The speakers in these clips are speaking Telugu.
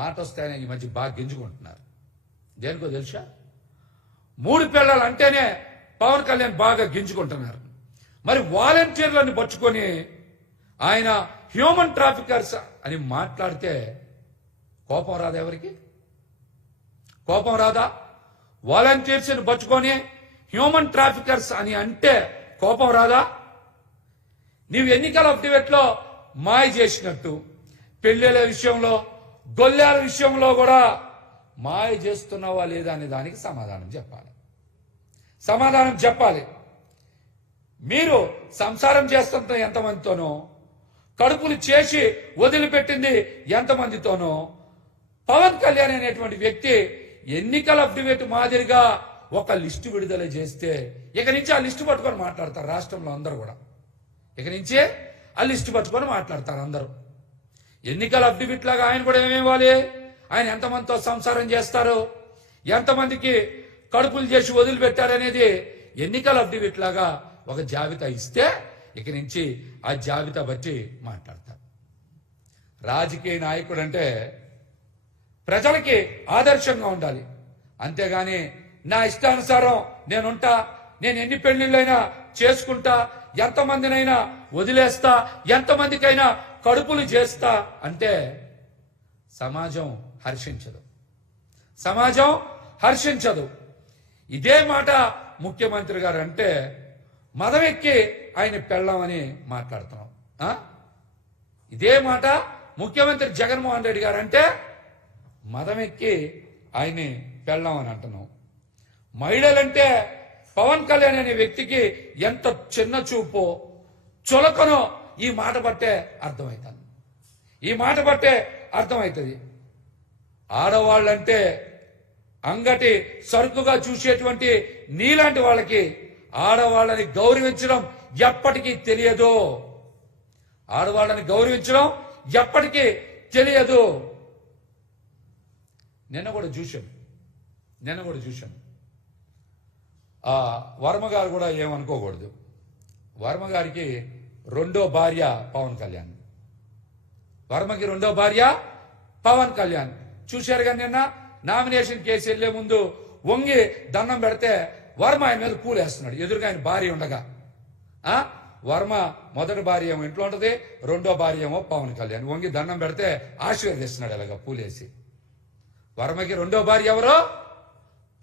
మాట వస్తాయని ఈ మధ్య బాగా గింజుకుంటున్నారు. దేనికో తెలుసా? మూడు పిల్లలు అంటేనే పవన్ కళ్యాణ్ బాగా గింజుకుంటున్నారు. మరి వాలంటీర్లను పట్టుకొని ఆయన హ్యూమన్ ట్రాఫికర్స్ అని మాట్లాడితే కోపం రాదా ఎవరికి? కోపం రాదా? వాలంటీర్స్ని పట్టుకొని హ్యూమన్ ట్రాఫికర్స్ అని అంటే కోపం రాదా? నీవు ఎన్నికల అఫిడవిట్లో మాయ చేసినట్టు పెళ్ళిళ్ళ విషయంలో గొల్లెల విషయంలో కూడా మాయ చేస్తున్నావా లేదా అనే దానికి సమాధానం చెప్పాలి. సమాధానం చెప్పాలి. మీరు సంసారం చేస్తున్న ఎంతమందితోనో కడుపులు చేసి వదిలిపెట్టింది ఎంతమందితోనో పవన్ కళ్యాణ్ అనేటువంటి వ్యక్తి ఎన్నికల అఫిడవిట్ మాదిరిగా ఒక లిస్టు విడుదల చేస్తే ఇక నుంచి ఆ లిస్టు పట్టుకొని మాట్లాడతారు రాష్ట్రంలో అందరూ కూడా. ఇక నుంచే ఆ లిస్టు పట్టుకొని మాట్లాడతారు అందరూ. ఎన్నికల అఫిడవిట్ లాగా ఆయన కూడా ఏమేవాలి ఆయన ఎంతమందితో సంసారం చేస్తారు? ఎంతమందికి కడుపులు చేసి వదిలిపెట్టారనేది ఎన్నికల అఫిడవిట్ లాగా ఒక జాబితా ఇస్తే ఇక నుంచి ఆ జాబితా బట్టి మాట్లాడతారు. రాజకీయ నాయకుడు అంటే ప్రజలకి ఆదర్శంగా ఉండాలి. అంతేగాని నా ఇష్టానుసారం నేనుంటా నేను ఎన్ని పెళ్ళిళ్ళైనా చేసుకుంటా ఎంతమందినైనా వదిలేస్తా ఎంతమందికైనా కడుపులు చేస్తా అంటే సమాజం హర్షించదు. సమాజం హర్షించదు. ఇదే మాట ముఖ్యమంత్రి గారు అంటే మదం ఎక్కి ఆయన పెళ్ళామని మాట్లాడుతున్నాం. ఇదే మాట ముఖ్యమంత్రి జగన్మోహన్ రెడ్డి గారు అంటే మదం ఎక్కి ఆయన్ని పెళ్ళామని అంటున్నాం. మహిళలంటే పవన్ కళ్యాణ్ అనే వ్యక్తికి ఎంత చిన్న చూపో చులకనో ఈ మాట బట్టే అర్థమవుతుంది ఈ మాట బట్టే అర్థమవుతుంది ఆడవాళ్ళంటే అంగటి సరుకుగా చూసేటువంటి నీలాంటి వాళ్ళకి ఆడవాళ్ళని గౌరవించడం ఎప్పటికీ తెలియదు. ఆడవాళ్ళని గౌరవించడం ఎప్పటికీ తెలియదు. నిన్న కూడా చూశాం. నిన్న కూడా చూశాం. ఆ వర్మ గారు కూడా ఏమనుకోకూడదు. వర్మ గారికి రెండో భార్య పవన్ కళ్యాణ్. వర్మకి రెండో భార్య పవన్ కళ్యాణ్. చూశారు కానీ నిన్న? నామినేషన్ కేసు వెళ్ళే ముందు వంగి దండం పెడితే వర్మ ఆయన మీద పూలేస్తున్నాడు ఎదురుగా ఆయన భార్య ఉండగా. ఆ? వర్మ మొదటి భార్య ఏమో ఇంట్లో ఉంటుంది రెండో భార్య ఏమో పవన్ కళ్యాణ్. వంగి దండం పెడితే ఆశీర్వదిస్తున్నాడు ఇలాగా పూలేసి వర్మకి రెండో భార్య ఎవరు?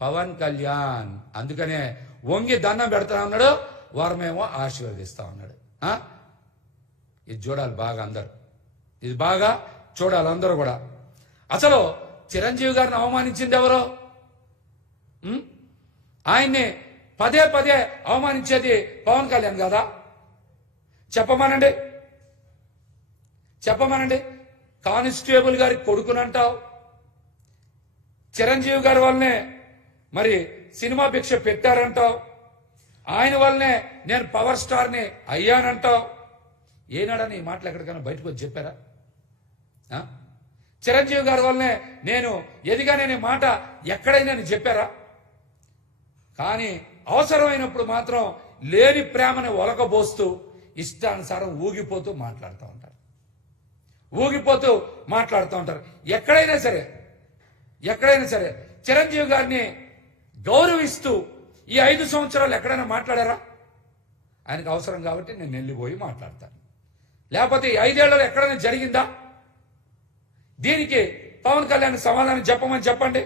పవన్ కళ్యాణ్. అందుకనే వంగి దండం పెడతా ఉన్నాడు వర్మ ఏమో ఆశీర్వదిస్తా ఉన్నాడు. ఇది చూడాలి బాగా అందరు. ఇది బాగా చూడాలి అందరూ కూడా. అసలు చిరంజీవి గారిని అవమానించింది ఎవరో? ఆయన్ని పదే పదే అవమానించేది పవన్ కళ్యాణ్ కదా? చెప్పమనండి. చెప్పమనండి. కానిస్టేబుల్ గారి కొడుకునంటావు. చిరంజీవి గారి వల్లనే మరి సినిమా భిక్ష పెట్టారంటావు. ఆయన వల్లనే నేను పవర్ స్టార్ని అయ్యానంటావు. ఏనాడని ఈ మాటలు ఎక్కడికైనా బయటకు వచ్చి చెప్పారా? చిరంజీవి గారి వల్లనే నేను ఎదిగాననే మాట ఎక్కడైనా చెప్పారా? కానీ అవసరమైనప్పుడు మాత్రం లేని ప్రేమని ఒలకబోస్తూ ఇష్టానుసారం ఊగిపోతూ మాట్లాడుతూ ఉంటారు. ఊగిపోతూ మాట్లాడుతూ ఉంటారు. ఎక్కడైనా సరే ఎక్కడైనా సరే చిరంజీవి గారిని గౌరవిస్తూ ఈ ఐదు సంవత్సరాలు ఎక్కడైనా మాట్లాడారా? ఆయనకు అవసరం కాబట్టి నేను వెళ్ళిపోయి మాట్లాడతాను. లేకపోతే ఈ ఐదేళ్ళలో ఎక్కడైనా జరిగిందా? దీనికి పవన్ కళ్యాణ్ సమాధానం చెప్పమని చెప్పండి.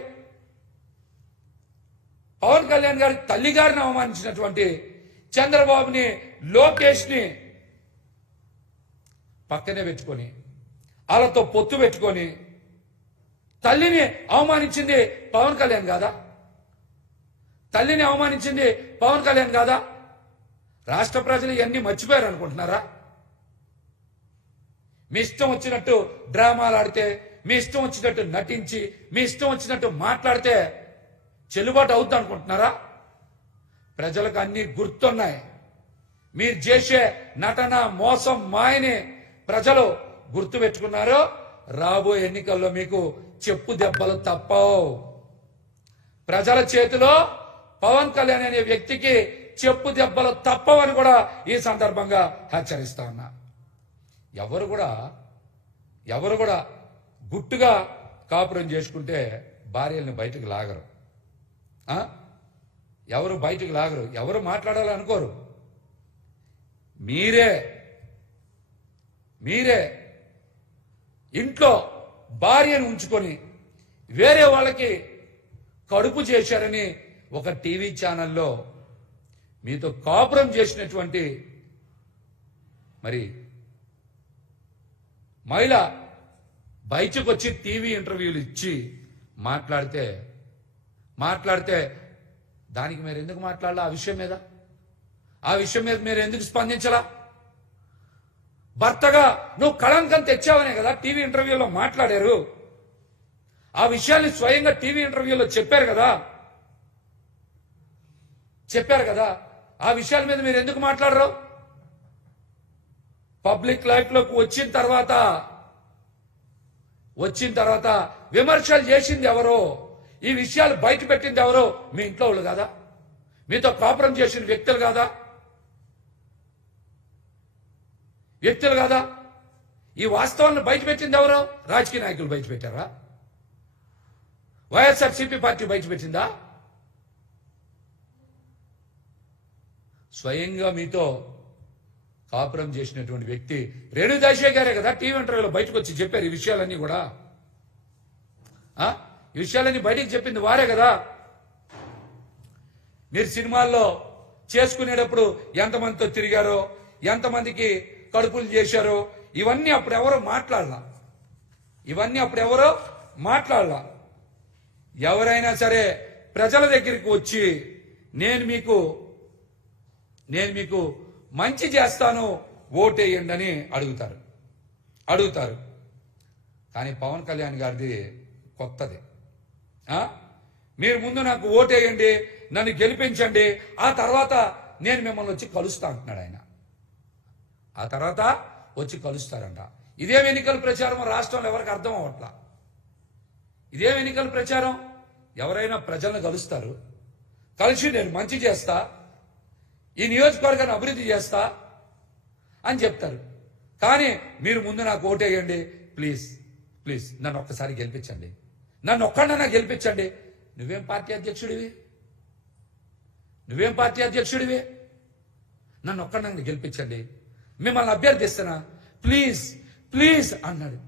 పవన్ కళ్యాణ్ గారి తల్లి గారిని అవమానించినటువంటి చంద్రబాబుని లోకేష్ని పక్కనే పెట్టుకొని వాళ్ళతో పొత్తు పెట్టుకొని తల్లిని అవమానించింది పవన్ కళ్యాణ్ కాదా? తల్లిని అవమానించింది పవన్ కళ్యాణ్ కాదా? రాష్ట్ర ప్రజలు ఇవన్నీ మర్చిపోయారు అనుకుంటున్నారా? మీ ఇష్టం వచ్చినట్టు డ్రామాలు ఆడితే మీ ఇష్టం వచ్చినట్టు నటించి మీ ఇష్టం వచ్చినట్టు మాట్లాడితే చెల్లుబాటు అవుద్ది అనుకుంటున్నారా? ప్రజలకు అన్ని గుర్తున్నాయి. మీరు చేసే నటన మోసం మాయని ప్రజలు గుర్తు పెట్టుకున్నారు రాబోయే ఎన్నికల్లో మీకు చెప్పు దెబ్బలు తప్పవు. ప్రజల చేతిలో పవన్ కళ్యాణ్ అనే వ్యక్తికి చెప్పు దెబ్బలు తప్పవని కూడా ఈ సందర్భంగా హెచ్చరిస్తా ఉన్నా. ఎవరు కూడా ఎవరు కూడా గుట్టుగా కాపురం చేసుకుంటే భార్యల్ని బయటకు లాగరు. ఎవరు బయటకు లాగరు? ఎవరు మాట్లాడాలనుకోరు మీరే మీరే ఇంట్లో భార్యను ఉంచుకొని వేరే వాళ్ళకి కడుపు చేశారని ఒక టీవీ ఛానల్లో మీతో కాపురం చేసినటువంటి మరి మహిళ బయటకు వచ్చి టీవీ ఇంటర్వ్యూలు ఇచ్చి మాట్లాడితే మాట్లాడితే దానికి మీరు ఎందుకు మాట్లాడాలా? ఆ విషయం మీద? ఆ విషయం మీద మీరు ఎందుకు స్పందించలా? భర్తగా నువ్వు కళంకం తెచ్చావనే కదా టీవీ ఇంటర్వ్యూలో మాట్లాడారు. ఆ విషయాన్ని స్వయంగా టీవీ ఇంటర్వ్యూలో చెప్పారు కదా. చెప్పారు కదా ఆ విషయాల మీద మీరు ఎందుకు మాట్లాడరు? పబ్లిక్ లైఫ్లోకి వచ్చిన తర్వాత వచ్చిన తర్వాత విమర్శలు చేసింది ఎవరో ఈ విషయాలు బయట పెట్టింది ఎవరో మీ ఇంట్లో వాళ్ళు కదా? మీతో కాపురం చేసిన వ్యక్తులు కాదా? వ్యక్తులు కాదా? ఈ వాస్తవాలను బయట పెట్టింది ఎవరో? రాజకీయ నాయకులు బయట పెట్టారా? వైఎస్ఆర్సీపీ పార్టీ బయట పెట్టిందా? స్వయంగా మీతో కాపురం చేసినటువంటి వ్యక్తి రేణు దాశే గారే కదా టీవీ ఇంటర్వ్యూలో బయటకు వచ్చి చెప్పారు ఈ విషయాలన్నీ కూడా. ఈ విషయాలన్నీ బయటకు చెప్పింది వారే కదా. మీరు సినిమాల్లో చేసుకునేటప్పుడు ఎంతమందితో తిరిగారో ఎంతమందికి కడుపులు చేశారో ఇవన్నీ అప్పుడు ఎవరో మాట్లాడలా. ఇవన్నీ అప్పుడు ఎవరో మాట్లాడలా. ఎవరైనా సరే ప్రజల దగ్గరికి వచ్చి నేను మీకు నేను మీకు మంచి చేస్తాను ఓటేయండి అని అడుగుతారు. అడుగుతారు. కానీ పవన్ కళ్యాణ్ గారిది కొత్తది. మీరు ముందు నాకు ఓటేయండి నన్ను గెలిపించండి ఆ తర్వాత నేను మిమ్మల్ని వచ్చి కలుస్తా అంటున్నాడు ఆయన. ఆ తర్వాత వచ్చి కలుస్తారంట. ఇదేం ఎన్నికల ప్రచారం? రాష్ట్రంలో ఎవరికి అర్థం అవ్వట్లా? ఇదేం ఎన్నికల ప్రచారం? ఎవరైనా ప్రజలను కలుస్తారు. కలిసి నేను మంచి చేస్తా ఈ నియోజకవర్గాన్ని అభివృద్ధి చేస్తా అని చెప్తారు. కానీ మీరు ముందు నాకు ఓటేయండి ప్లీజ్ ప్లీజ్. నన్ను ఒక్కసారి గెలిపించండి. నన్ను ఒక్కడన్నా గెలిపించండి. నువ్వేం పార్టీ అధ్యక్షుడివి? నువ్వేం పార్టీ అధ్యక్షుడివి? నన్ను ఒక్కడన్నా గెలిపించండి. మిమ్మల్ని అభ్యర్థిస్తున్నా. ప్లీజ్ ప్లీజ్ అన్నాడు.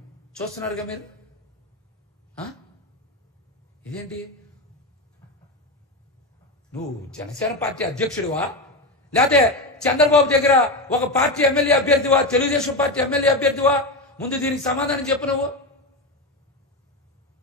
చూస్తున్నారుగా మీరు? ఇదేంటి? నువ్వు జనసేన పార్టీ అధ్యక్షుడివా? లేకపోతే చంద్రబాబు దగ్గర ఒక పార్టీ ఎమ్మెల్యే అభ్యర్థివా? తెలుగుదేశం పార్టీ ఎమ్మెల్యే అభ్యర్థివా? ముందు దీనికి సమాధానం చెప్పు నువ్వు.